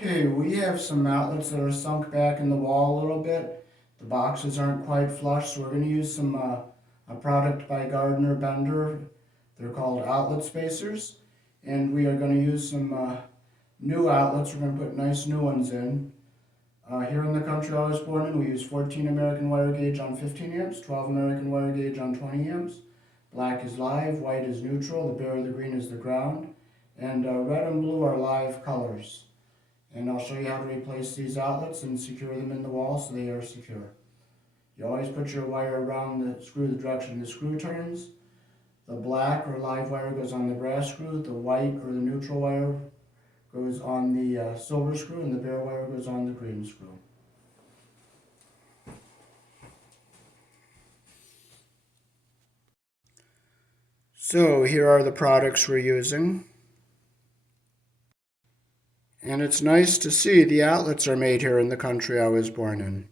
Okay, we have some outlets that are sunk back in the wall a little bit. The boxes aren't quite flush, so we're going to use a product by Gardner Bender. They're called outlet spacers. And we are going to use some new outlets. We're going to put nice new ones in. Here in the country I was born in, we use 14 American wire gauge on 15 amps, 12 American wire gauge on 20 amps. Black is live, white is neutral, the bare or the green is the ground, and red and blue are live colors. And I'll show you how to replace these outlets and secure them in the wall so they are secure. You always put your wire around the screw the direction the screw turns. The black or live wire goes on the brass screw, the white or the neutral wire goes on the silver screw, and the bare wire goes on the green screw. So here are the products we're using. And it's nice to see the outlets are made here in the country I was born in.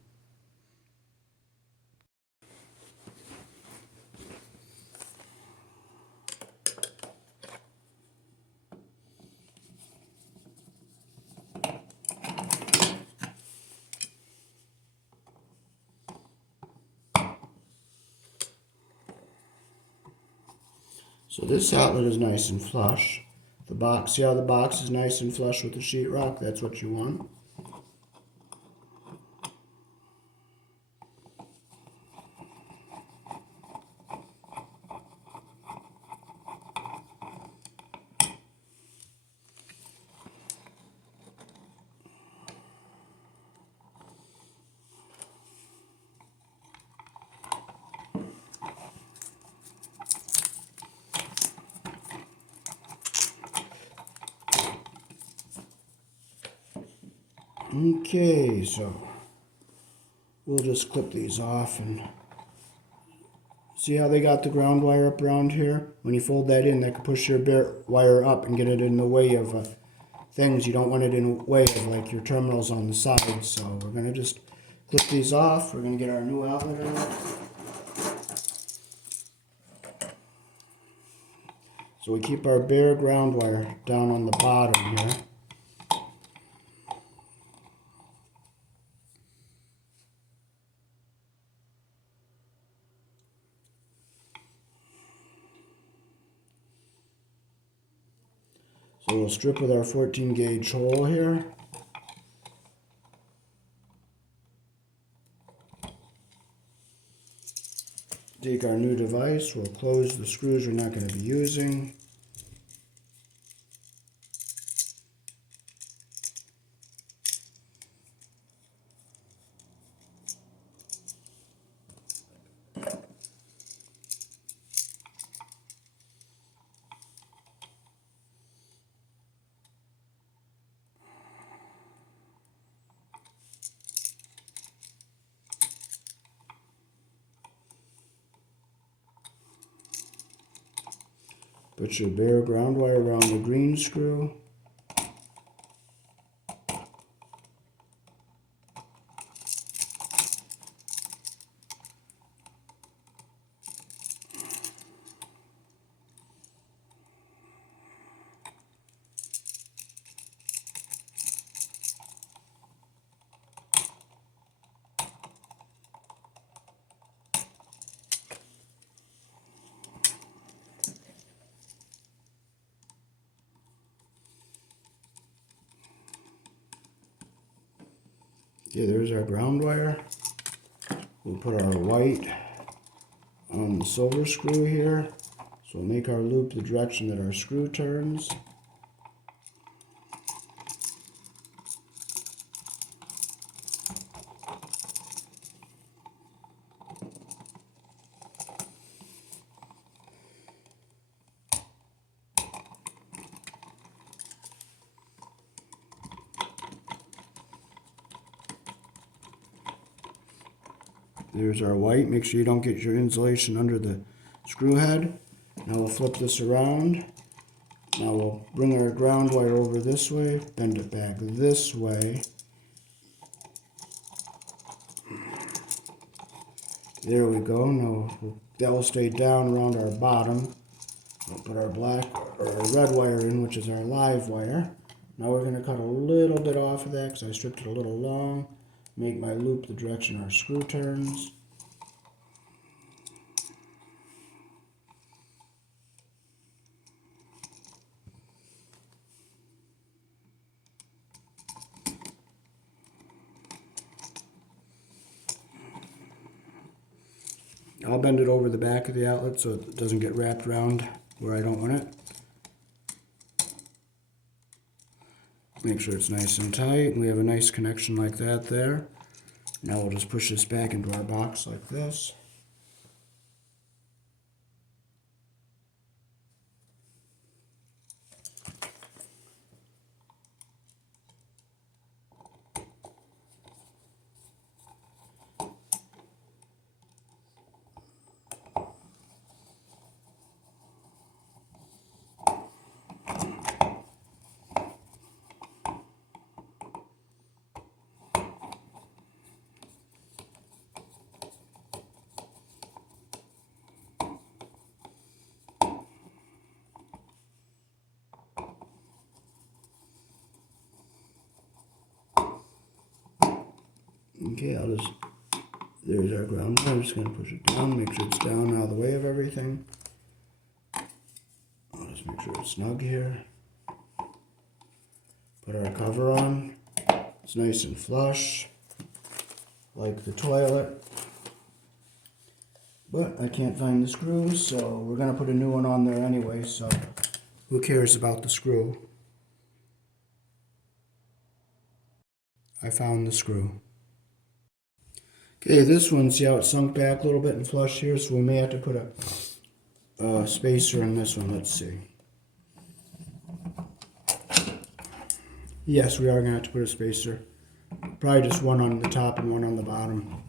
So this outlet is nice and flush. The box, see how the box is nice and flush with the sheetrock? That's what you want. Okay, so we'll just clip these off and see how they got the ground wire up around here? When you fold that in, that could push your bare wire up and get it in the way of things. You don't want it in the way of like your terminals on the side. So we're going to just clip these off. We're going to get our new outlet out. So we keep our bare ground wire down on the bottom here. So we'll strip with our 14 gauge hole here. Take our new device, we'll close the screws we're not going to be using. Put your bare ground wire around the green screw. Okay, there's our ground wire. We'll put our white on the silver screw here. So we'll make our loop the direction that our screw turns. There's our white. Make sure you don't get your insulation under the screw head. Now we'll flip this around. Now we'll bring our ground wire over this way, bend it back this way. There we go. Now that will stay down around our bottom. We'll put our black or our red wire in, which is our live wire. Now we're going to cut a little bit off of that because I stripped it a little long. Make my loop the direction our screw turns. I'll bend it over the back of the outlet so it doesn't get wrapped around where I don't want it. Make sure it's nice and tight. We have a nice connection like that there. Now we'll just push this back into our box like this. Okay, there's our ground. I'm just going to push it down, make sure it's down out of the way of everything. I'll just make sure it's snug here. Put our cover on. It's nice and flush, like the toilet. But I can't find the screws, so we're going to put a new one on there anyway, so who cares about the screw? I found the screw. Okay, this one, see how it sunk back a little bit and flush here, so we may have to put a spacer in this one. Let's see. Yes, we are going to have to put a spacer. Probably just one on the top and one on the bottom.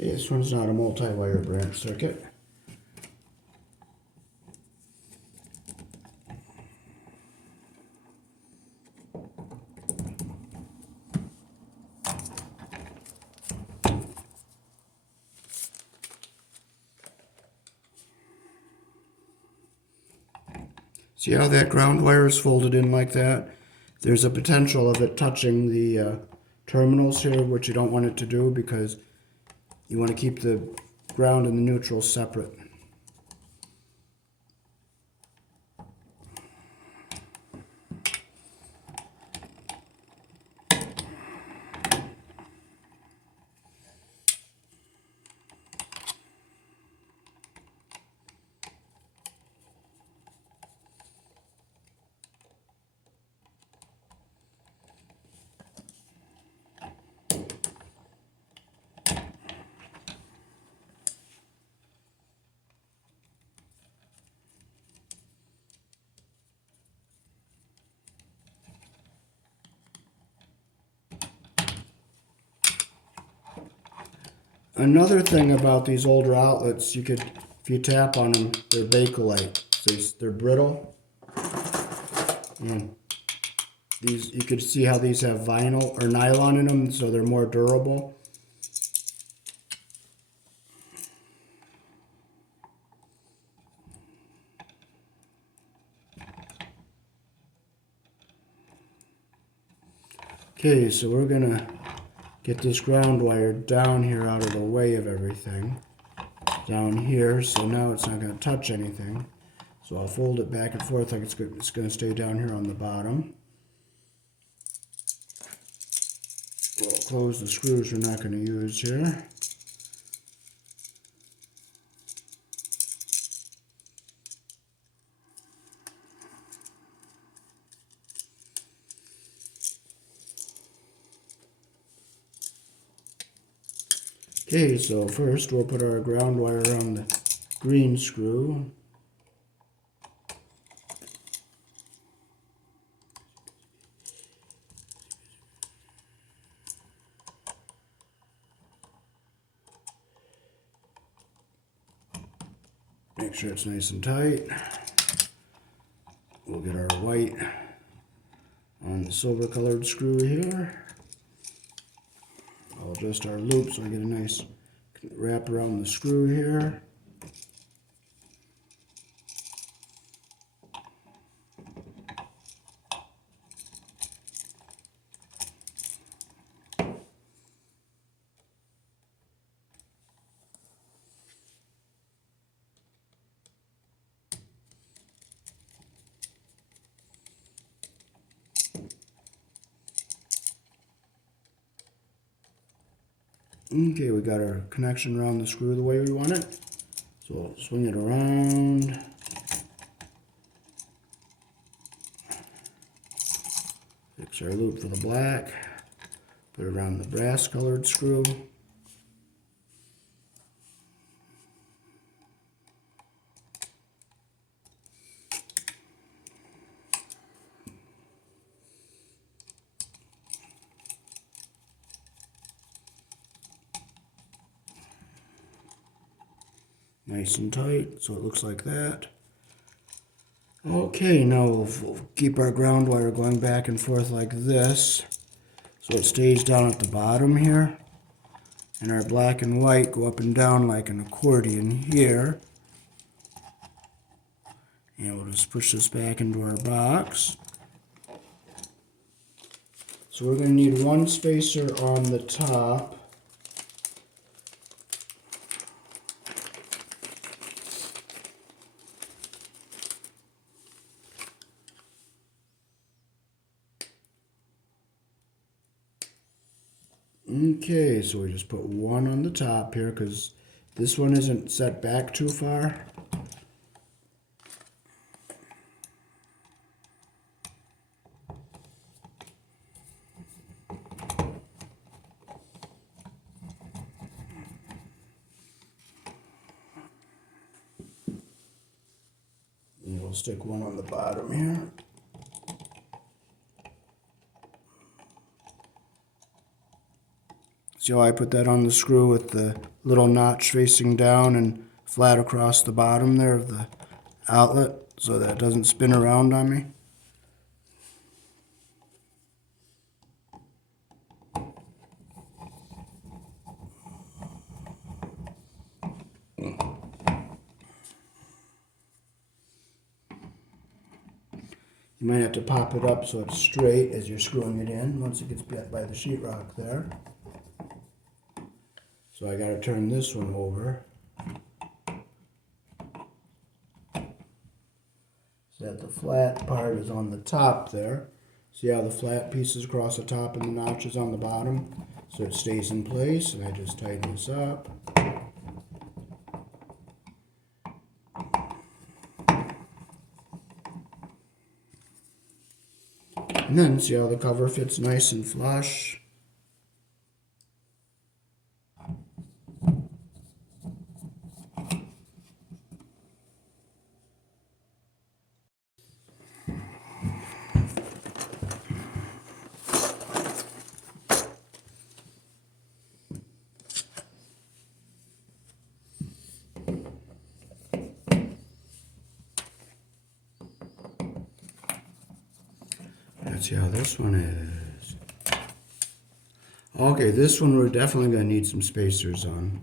Okay, this one's not a multi-wire branch circuit. See how that ground wire is folded in like that? There's a potential of it touching the terminals here, which you don't want it to do because you want to keep the ground and the neutral separate. Another thing about these older outlets, if you tap on them, they're Bakelite. They're brittle. And you could see how these have vinyl or nylon in them, so they're more durable. Okay, so we're gonna get this ground wire down here out of the way of everything. Down here, so now it's not going to touch anything. So I'll fold it back and forth like it's going to stay down here on the bottom. We'll close the screws we're not going to use here. Okay, so first we'll put our ground wire on the green screw. Make sure it's nice and tight. We'll get our white on the silver colored screw here. I'll adjust our loop so we get a nice wrap around the screw here. Okay, we got our connection around the screw the way we want it. So we'll swing it around. Fix our loop for the black. Put it around the brass colored screw. Nice and tight, so it looks like that. Okay, now we'll keep our ground wire going back and forth like this, so it stays down at the bottom here. And our black and white go up and down like an accordion here. And we'll just push this back into our box. So we're going to need one spacer on the top. Okay, so we just put one on the top here because this one isn't set back too far. And we'll stick one on the bottom here. See how I put that on the screw with the little notch facing down and flat across the bottom there of the outlet so that it doesn't spin around on me? You might have to pop it up so it's straight as you're screwing it in once it gets by the sheetrock there. So I got to turn this one over so that the flat part is on the top there. See how the flat pieces across the top and the notches on the bottom? So it stays in place, and I just tighten this up. And then see how the cover fits nice and flush. Let's see how this one is. Okay, this one we're definitely going to need some spacers on.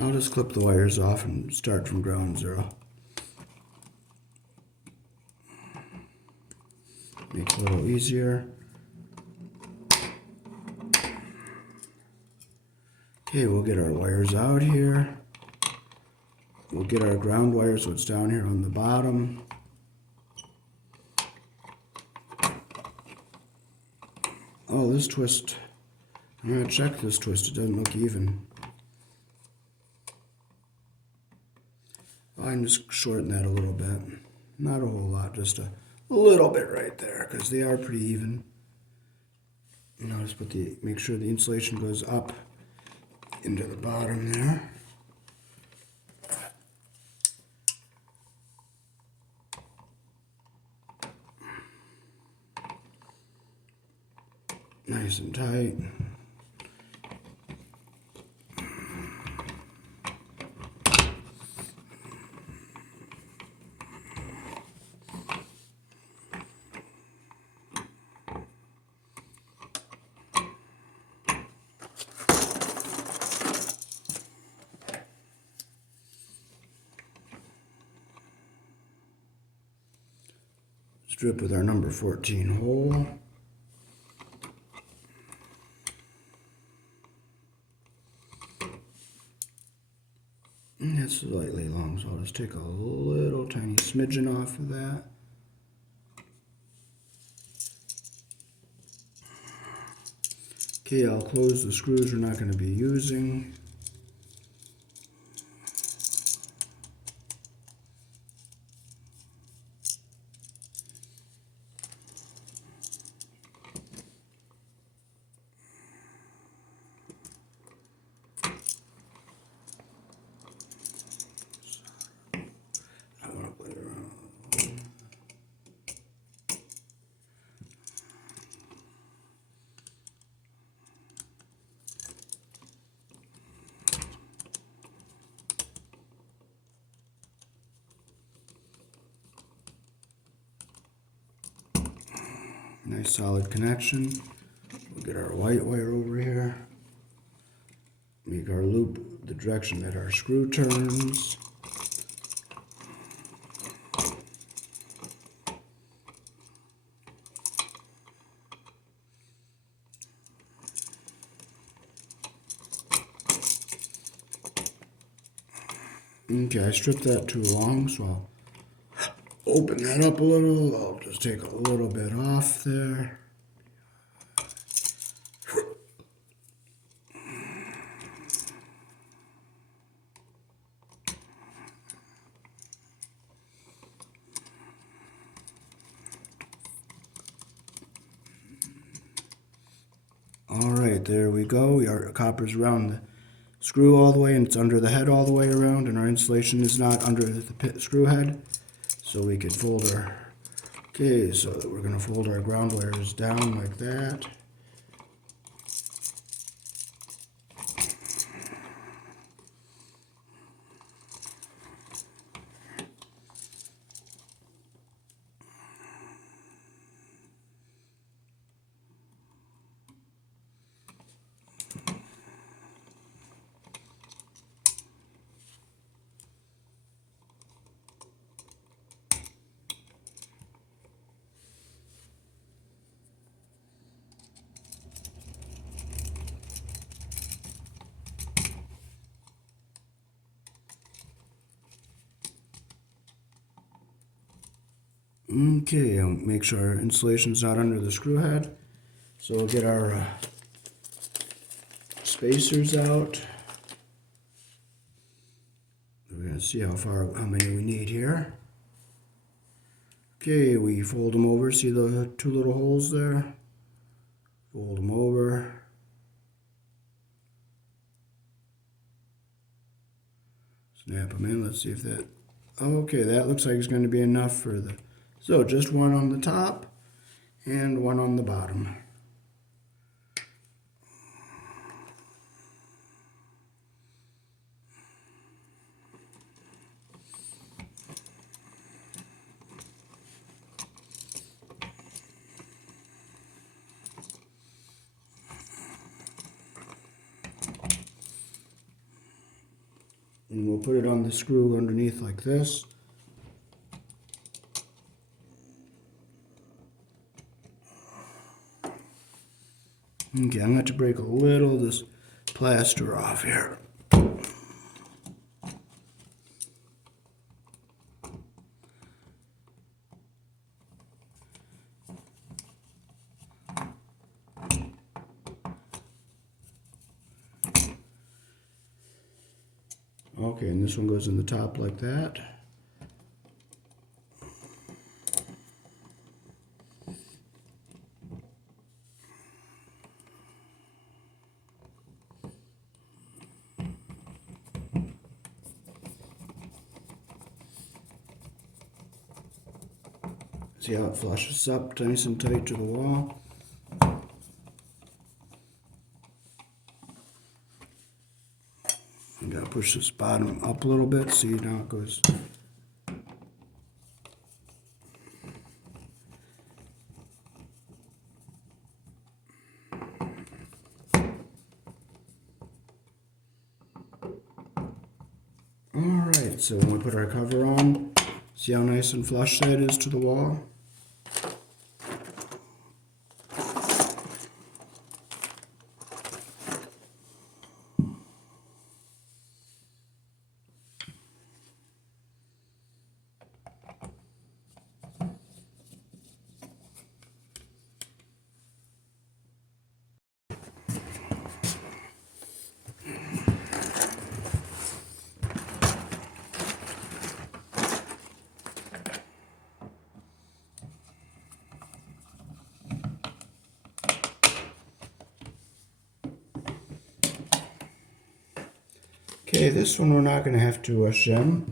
I'll just clip the wires off and start from ground zero. Makes it a little easier. Okay, we'll get our wires out here. We'll get our ground wire so it's down here on the bottom. Oh, this twist. I'm going to check this twist. It doesn't look even. I can just shorten that a little bit. Not a whole lot, just a little bit right there, because they are pretty even. And I'll just make sure the insulation goes up into the bottom there. Nice and tight. Strip with our number 14 hole. And that's slightly long, so I'll just take a little tiny smidgen off of that. Okay, I'll close the screws we're not going to be using. Nice solid connection. We'll get our white wire over here. Make our loop the direction that our screw turns. Okay, I stripped that too long, so I'll open that up a little. I'll just take a little bit off there. All right, there we go. Our copper's around the screw all the way, and it's under the head all the way around, and our insulation is not under the screw head. So we could fold our, okay, so we're going to fold our ground wires down like that. Okay, I'll make sure our insulation's not under the screw head. So we'll get our spacers out. We're going to see how many we need here. Okay, we fold them over. See the two little holes there? Fold them over. Snap them in. Let's see if that... Okay, that looks like it's going to be enough for the... So just one on the top and one on the bottom. And we'll put it on the screw underneath like this. Okay, I'm going to have to break a little of this plaster off here. Okay, and this one goes in the top like that. See how it flushes up nice and tight to the wall? You gotta push this bottom up a little bit, see now it goes. Alright, so when we put our cover on, see how nice and flush that is to the wall? Okay, this one we're not going to have to shim.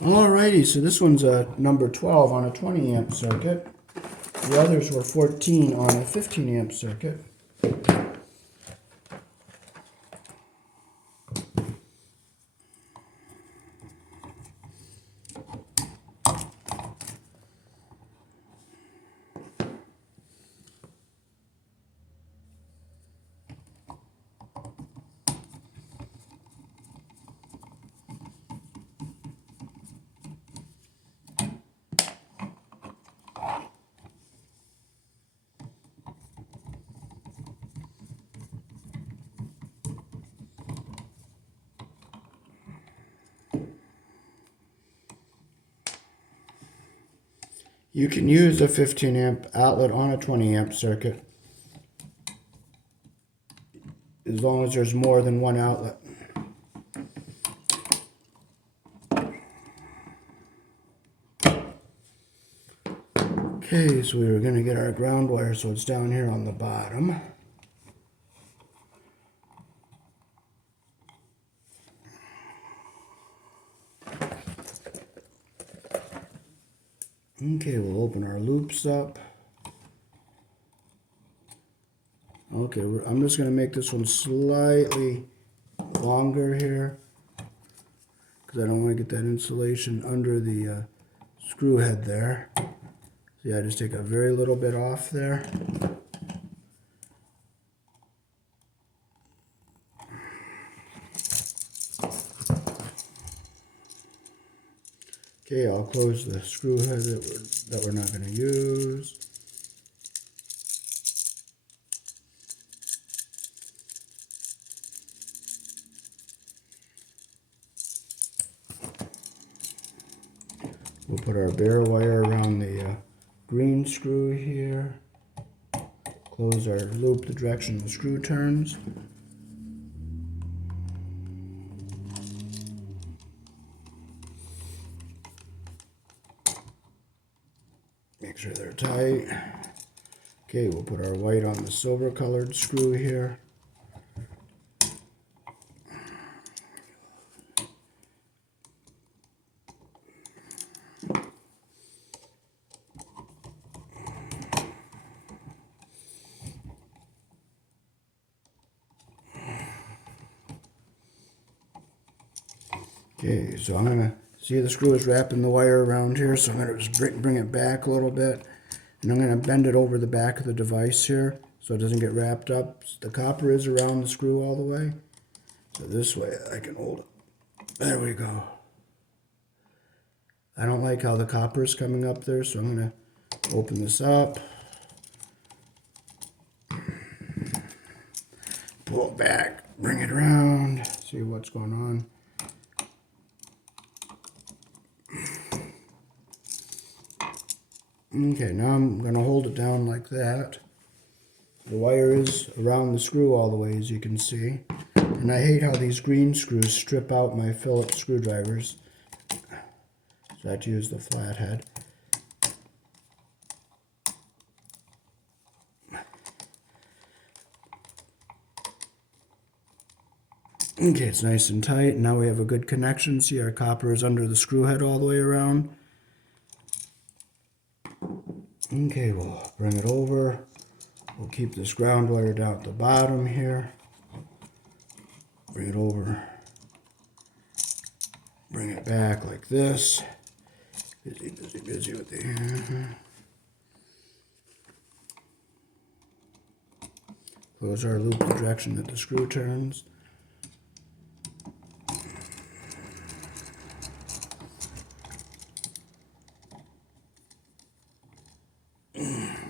Alrighty, so this one's a number 12 on a 20 amp circuit. The others were 14 on a 15 amp circuit. You can use a 15 amp outlet on a 20 amp circuit as long as there's more than one outlet. Okay, so we were going to get our ground wire, so it's down here on the bottom. Okay, we'll open our loops up. Okay, I'm just going to make this one slightly longer here because I don't want to get that insulation under the screw head there. So yeah, just take a very little bit off there. Okay, I'll close the screw head that we're not going to use. We'll put our bare wire around the green screw here. Close our loop the direction the screw turns. Make sure they're tight. Okay, we'll put our white on the silver colored screw here. Okay, so I'm going to see the screw is wrapping the wire around here, so I'm going to just bring it back a little bit. And I'm going to bend it over the back of the device here so it doesn't get wrapped up. The copper is around the screw all the way. So this way I can hold it. There we go. I don't like how the copper is coming up there, so I'm going to open this up. pull it back, bring it around, see what's going on. Okay, now I'm going to hold it down like that. The wire is around the screw all the way, as you can see. And I hate how these green screws strip out my Phillips screwdrivers. So I have to use the flathead. Okay, it's nice and tight. Now we have a good connection. See, our copper is under the screw head all the way around. Okay, we'll bring it over. We'll keep this ground wire down at the bottom here. Bring it over. Bring it back like this. Busy with the... Close our loop the direction that the screw turns.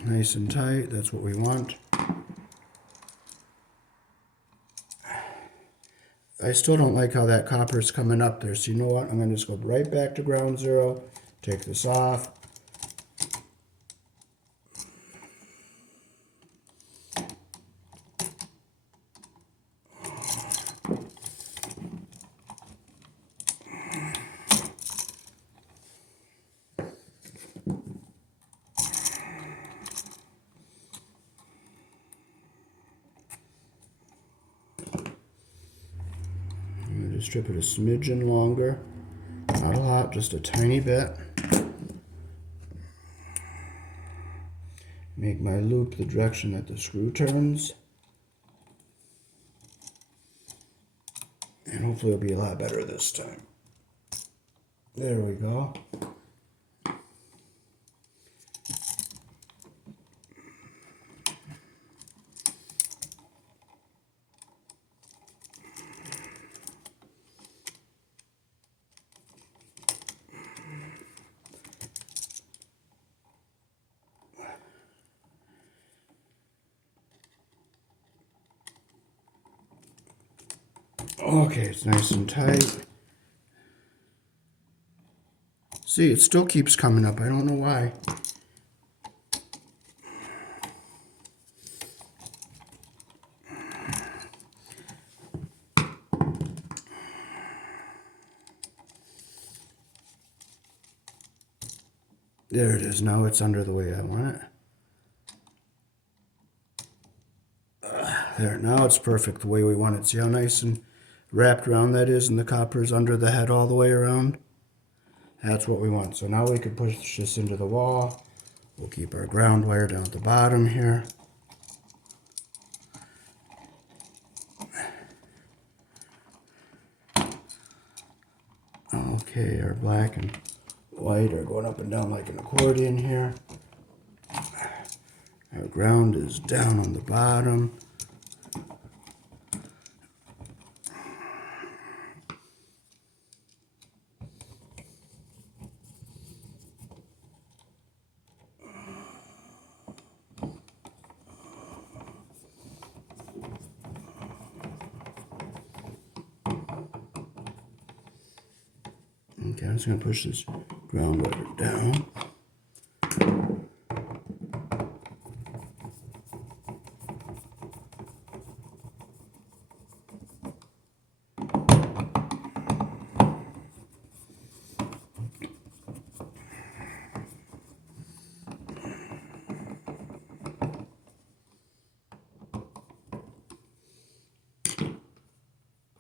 Nice and tight, that's what we want. I still don't like how that copper is coming up there, so you know what? I'm going to just go right back to ground zero, take this off. Just strip it a smidgen longer, not a lot, just a tiny bit. Make my loop the direction that the screw turns. And hopefully it'll be a lot better this time. There we go. Okay, it's nice and tight. See, it still keeps coming up. I don't know why. There it is. Now it's under the way I want it. There, now it's perfect the way we want it. See how nice and wrapped around that is, and the copper is under the head all the way around? That's what we want. So now we can push this into the wall. We'll keep our ground wire down at the bottom here. Okay, our black and white are going up and down like an accordion here. Our ground is down on the bottom. Okay, I'm just going to push this ground wire down.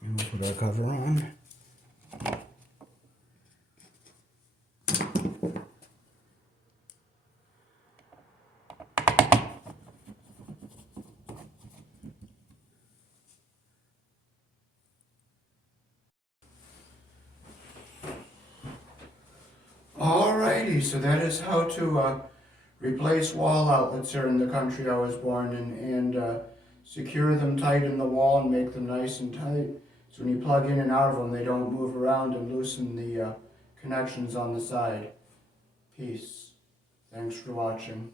And we'll put our cover on. Alrighty, so that is how to replace wall outlets here in the country I was born in, and secure them tight in the wall and make them nice and tight. So when you plug in and out of them, they don't move around and loosen the connections on the side. Peace. Thanks for watching.